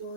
2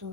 2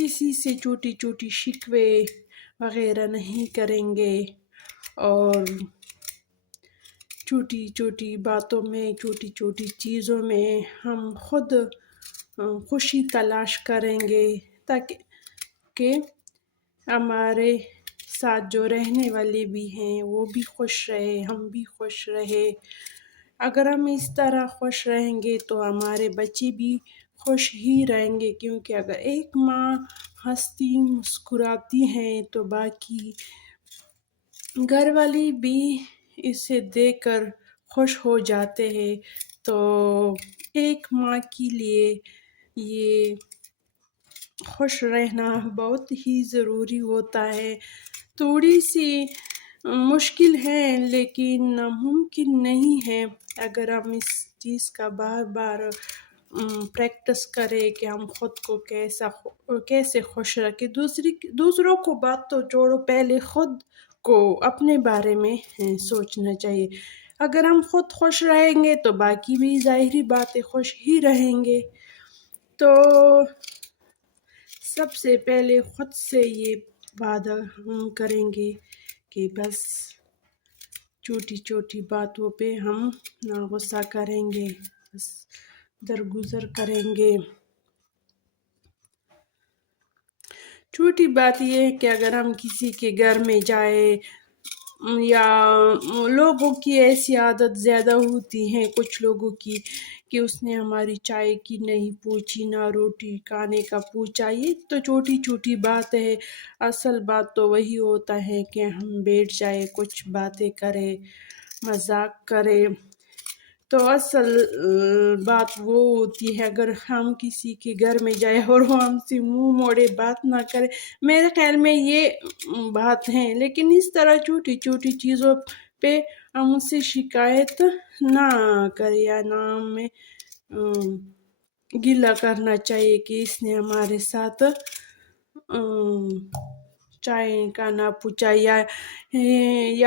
کسی سے چھوٹی چھوٹی شکوے وغیرہ نہیں کریں گے، اور چھوٹی چھوٹی باتوں میں، چھوٹی چھوٹی چیزوں میں ہم خود خوشی تلاش کریں گے، تاکہ ہمارے ساتھ جو رہنے والے بھی ہیں وہ بھی خوش رہے، ہم بھی خوش رہے۔ اگر ہم اس طرح خوش رہیں گے تو ہمارے بچے بھی خوش ہی رہیں گے، کیونکہ اگر ایک ماں ہنستی مسکراتی ہیں تو باقی گھر والی بھی اسے دیکھ کر خوش ہو جاتے ہیں۔ تو ایک ماں کے لیے یہ خوش رہنا بہت ہی ضروری ہوتا ہے۔ تھوڑی سی مشکل ہے لیکن ممکن نہیں ہے، اگر ہم اس چیز کا بار بار پریکٹس کریں کہ ہم خود کو کیسے خوش رکھیں۔ دوسروں کو بات تو چھوڑو، پہلے خود کو اپنے بارے میں سوچنا چاہیے۔ اگر ہم خود خوش رہیں گے تو باقی بھی ظاہری بات ہے خوش ہی رہیں گے۔ تو سب سے پہلے خود سے یہ وعدہ ہم کریں گے کہ بس چھوٹی چھوٹی باتوں پہ ہم نہ غصہ کریں گے، بس درگزر کریں گے۔ چھوٹی بات یہ ہے کہ اگر ہم کسی کے گھر میں جائیں، یا لوگوں کی ایسی عادت زیادہ ہوتی ہے کچھ لوگوں کی کہ اس نے ہماری چائے کی نہیں پوچھی، نہ روٹی کھانے کا پوچھا، یہ تو چھوٹی چھوٹی بات ہے۔ اصل بات تو وہی ہوتا ہے کہ ہم بیٹھ جائے، کچھ باتیں کرے، مذاق کرے۔ تو اصل بات وہ ہوتی ہے اگر ہم کسی کے گھر میں جائیں اور وہ ہم سے منہ موڑے بات نہ کرے، میرے خیال میں یہ بات ہے۔ لیکن اس طرح چھوٹی چھوٹی چیزوں پہ ہم اس سے شکایت نہ کریں، یا نہ ہمیں گلہ کرنا چاہیے کہ اس نے ہمارے ساتھ چائے کا نہ پوچھا، یا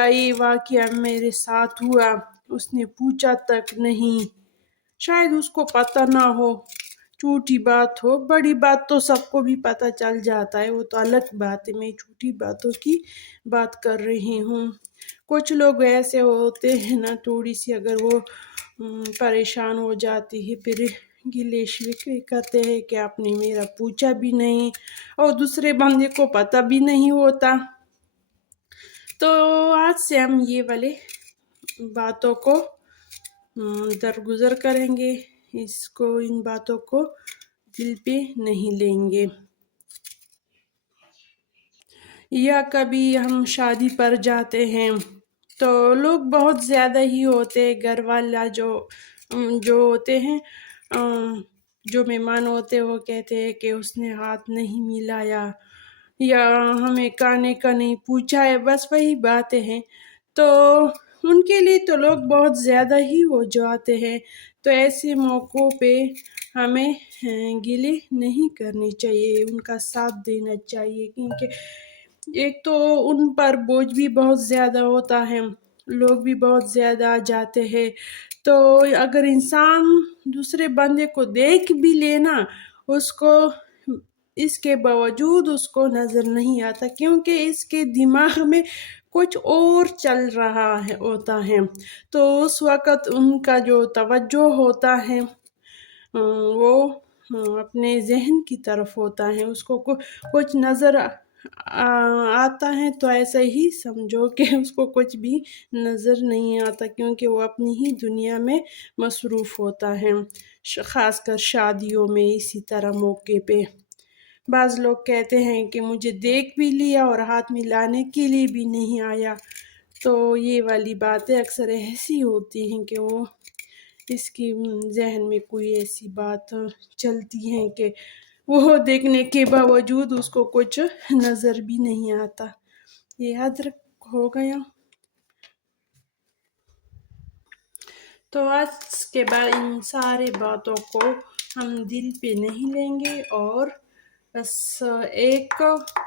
یہ واقعہ میرے ساتھ ہوا اس نے پوچھا تک نہیں۔ شاید اس کو پتہ نہ ہو، چھوٹی بات ہو، بڑی بات تو سب کو بھی پتہ چل جاتا ہے، وہ تو الگ بات ہے۔ میں چھوٹی باتوں کی بات کر رہی ہوں۔ کچھ لوگ ایسے ہوتے ہیں نا، تھوڑی سی اگر وہ پریشان ہو جاتی ہے، پھر گلے شکوے کرتے ہیں کہ آپ نے میرا پوچھا بھی نہیں، اور دوسرے بندے کو پتہ بھی نہیں ہوتا۔ تو آج سے ہم یہ والے باتوں کو درگزر کریں گے، ان باتوں کو دل پہ نہیں لیں گے۔ یا کبھی ہم شادی پر جاتے ہیں تو لوگ بہت زیادہ ہی ہوتے ہیں، گھر والا جو ہوتے ہیں، جو مہمان ہوتے ہیں، وہ کہتے ہیں کہ اس نے ہاتھ نہیں ملایا، یا ہمیں کھانے کا نہیں پوچھا ہے، بس وہی باتیں ہیں۔ تو ان کے لیے تو لوگ بہت زیادہ ہی ہو جاتے ہیں۔ تو ایسے موقعوں پہ ہمیں گلے نہیں کرنی چاہیے، ان کا ساتھ دینا چاہیے، کیونکہ ایک تو ان پر بوجھ بھی بہت زیادہ ہوتا ہے، لوگ بھی بہت زیادہ آ جاتے ہیں۔ تو اگر انسان دوسرے بندے کو دیکھ بھی لینا، اس کے باوجود اس کو نظر نہیں آتا، کیونکہ اس کے دماغ میں کچھ اور چل رہا ہوتا ہے۔ تو اس وقت ان کا جو توجہ ہوتا ہے وہ اپنے ذہن کی طرف ہوتا ہے، اس کو کچھ نظر آتا ہے تو ایسا ہی سمجھو کہ اس کو کچھ بھی نظر نہیں آتا، کیونکہ وہ اپنی ہی دنیا میں مصروف ہوتا ہے، خاص کر شادیوں میں۔ اسی طرح موقع پہ بعض لوگ کہتے ہیں کہ مجھے دیکھ بھی لیا اور ہاتھ ملانے کے لیے بھی نہیں آیا۔ تو یہ والی باتیں اکثر ایسی ہوتی ہیں کہ وہ اس کی ذہن میں کوئی ایسی بات چلتی ہے کہ وہ دیکھنے کے باوجود اس کو کچھ نظر بھی نہیں آتا۔ یہ ادرک ہو گیا۔ تو آج کے بعد ان سارے باتوں کو ہم دل پہ نہیں لیں گے، اور بس ایک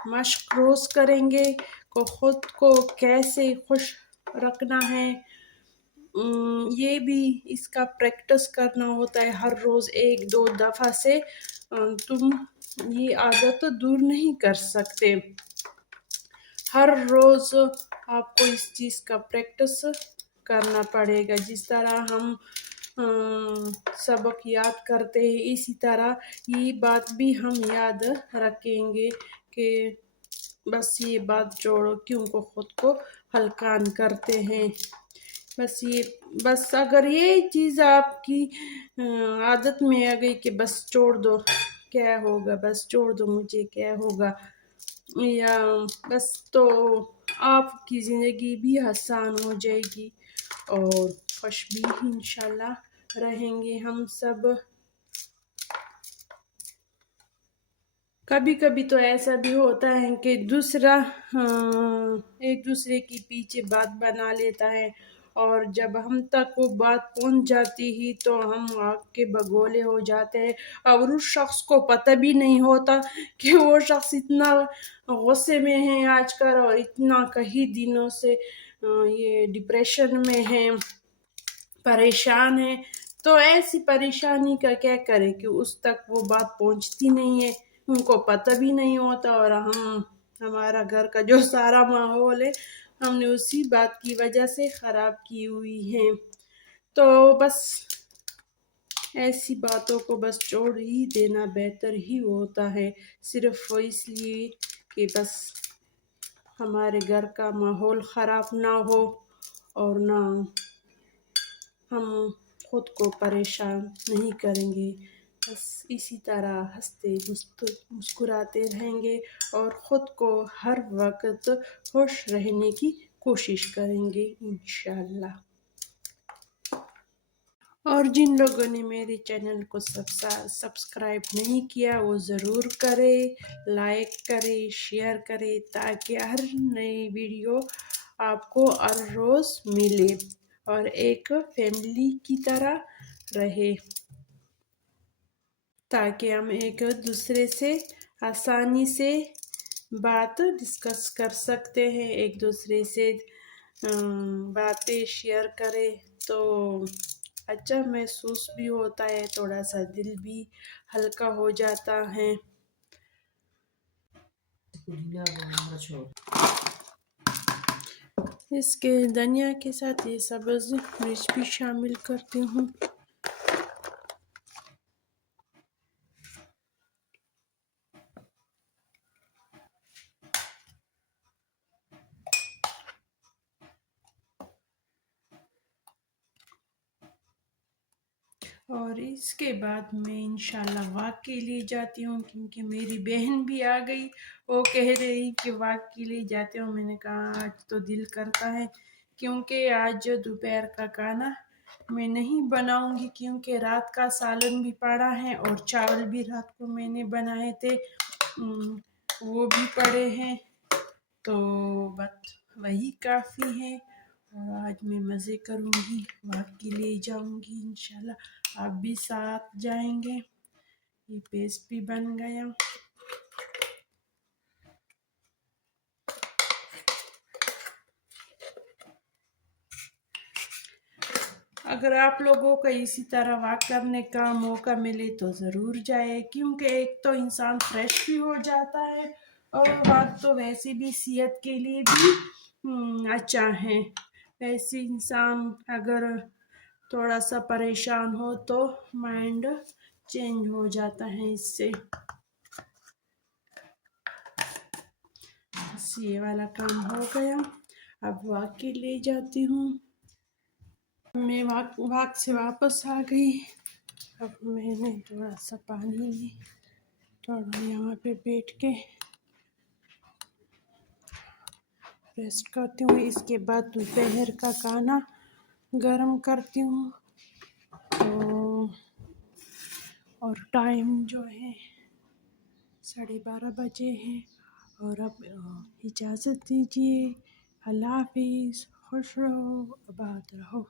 مشق روز کریں گے کہ خود کو کیسے خوش رکھنا ہے۔ یہ بھی اس کا پریکٹس کرنا ہوتا ہے ہر روز 1-2 دفعہ سے تم یہ عادت دور نہیں کر سکتے. ہر روز آپ کو اس چیز کا پریکٹس کرنا پڑے گا. جس طرح ہم سبق یاد کرتے ہیں اسی طرح یہ بات بھی ہم یاد رکھیں گے کہ بس یہ بات جوڑو کیوں کو خود کو ہلکان کرتے ہیں. بس اگر یہ چیز آپ کی عادت میں آ گئی کہ بس چھوڑ دو کیا ہوگا، بس چھوڑ دو مجھے کیا ہوگا، یا بس تو آپ کی زندگی بھی آسان ہو جائے گی اور خوش بھی انشاءاللہ رہیں گے ہم سب. کبھی کبھی تو ایسا بھی ہوتا ہے کہ دوسرا ایک دوسرے کی پیچھے بات بنا لیتا ہے اور جب ہم تک وہ بات پہنچ جاتی ہی تو ہم آگ کے بگولے ہو جاتے ہیں اور اس شخص کو پتہ بھی نہیں ہوتا کہ وہ شخص اتنا غصے میں ہے آج کل اور اتنا کئی دنوں سے یہ ڈپریشن میں ہے، پریشان ہے. تو ایسی پریشانی کا کیا کرے کہ اس تک وہ بات پہنچتی نہیں ہے، ان کو پتہ بھی نہیں ہوتا اور ہمارا گھر کا جو سارا ماحول ہے ہم نے اسی بات کی وجہ سے خراب کی ہوئی ہے. تو بس ایسی باتوں کو بس چھوڑ ہی دینا بہتر ہی ہوتا ہے، صرف اس لیے کہ بس ہمارے گھر کا ماحول خراب نہ ہو اور نہ ہم خود کو پریشان نہیں کریں گے. بس اسی طرح ہنستے مسکراتے رہیں گے اور خود کو ہر وقت خوش رہنے کی کوشش کریں گے انشاءاللہ. اور جن لوگوں نے میرے چینل کو سبسکرائب نہیں کیا وہ ضرور کرے، لائک کرے، شیئر کرے تاکہ ہر نئی ویڈیو آپ کو ہر روز ملے اور ایک فیملی کی طرح رہے، تاکہ ہم ایک دوسرے سے آسانی سے بات ڈسکس کر سکتے ہیں، ایک دوسرے سے باتیں شیئر کرے تو اچھا محسوس بھی ہوتا ہے، تھوڑا سا دل بھی ہلکا ہو جاتا ہے. اس کے دھنیا کے ساتھ یہ سبز مرچ بھی شامل کرتی ہوں. اور اس کے بعد میں انشاءاللہ واک کے لیے جاتی ہوں کیونکہ میری بہن بھی آ گئی، وہ کہہ رہی کہ واک کے لیے جاتے ہوں. میں نے کہا آج تو دل کرتا ہے کیونکہ آج دوپہر کا کھانا میں نہیں بناؤں گی کیونکہ رات کا سالن بھی پڑا ہے اور چاول بھی رات کو میں نے بنائے تھے وہ بھی پڑے ہیں، تو بس وہی کافی ہے. اور آج میں مزے کروں گی، واک کے لیے جاؤں گی انشاءاللہ. آپ بھی ساتھ جائیں گے. یہ پیسٹ بھی بن گیا. اگر آپ لوگوں کو اسی طرح واک کرنے کا موقع ملے تو ضرور جائے کیونکہ ایک تو انسان فریش بھی ہو جاتا ہے اور واک تو ویسے بھی صحت کے لیے بھی اچھا ہے. ویسے انسان اگر تھوڑا سا پریشان ہو تو مائنڈ چینج ہو جاتا ہے اس سے. بس یہ والا کام ہو گیا، اب واک کے لیے جاتی ہوں. میں واک سے واپس آ گئی. اب میں نے تھوڑا سا پانی لی، تھوڑا یہاں پہ بیٹھ کے ریسٹ کرتی ہوں. اس کے بعد دوپہر کا کھانا گرم کرتی ہوں. اور ٹائم جو ہے 12:30 بجے ہیں اور اب اجازت دیجیے. اللہ حافظ. خوش رہو، آباد رہو.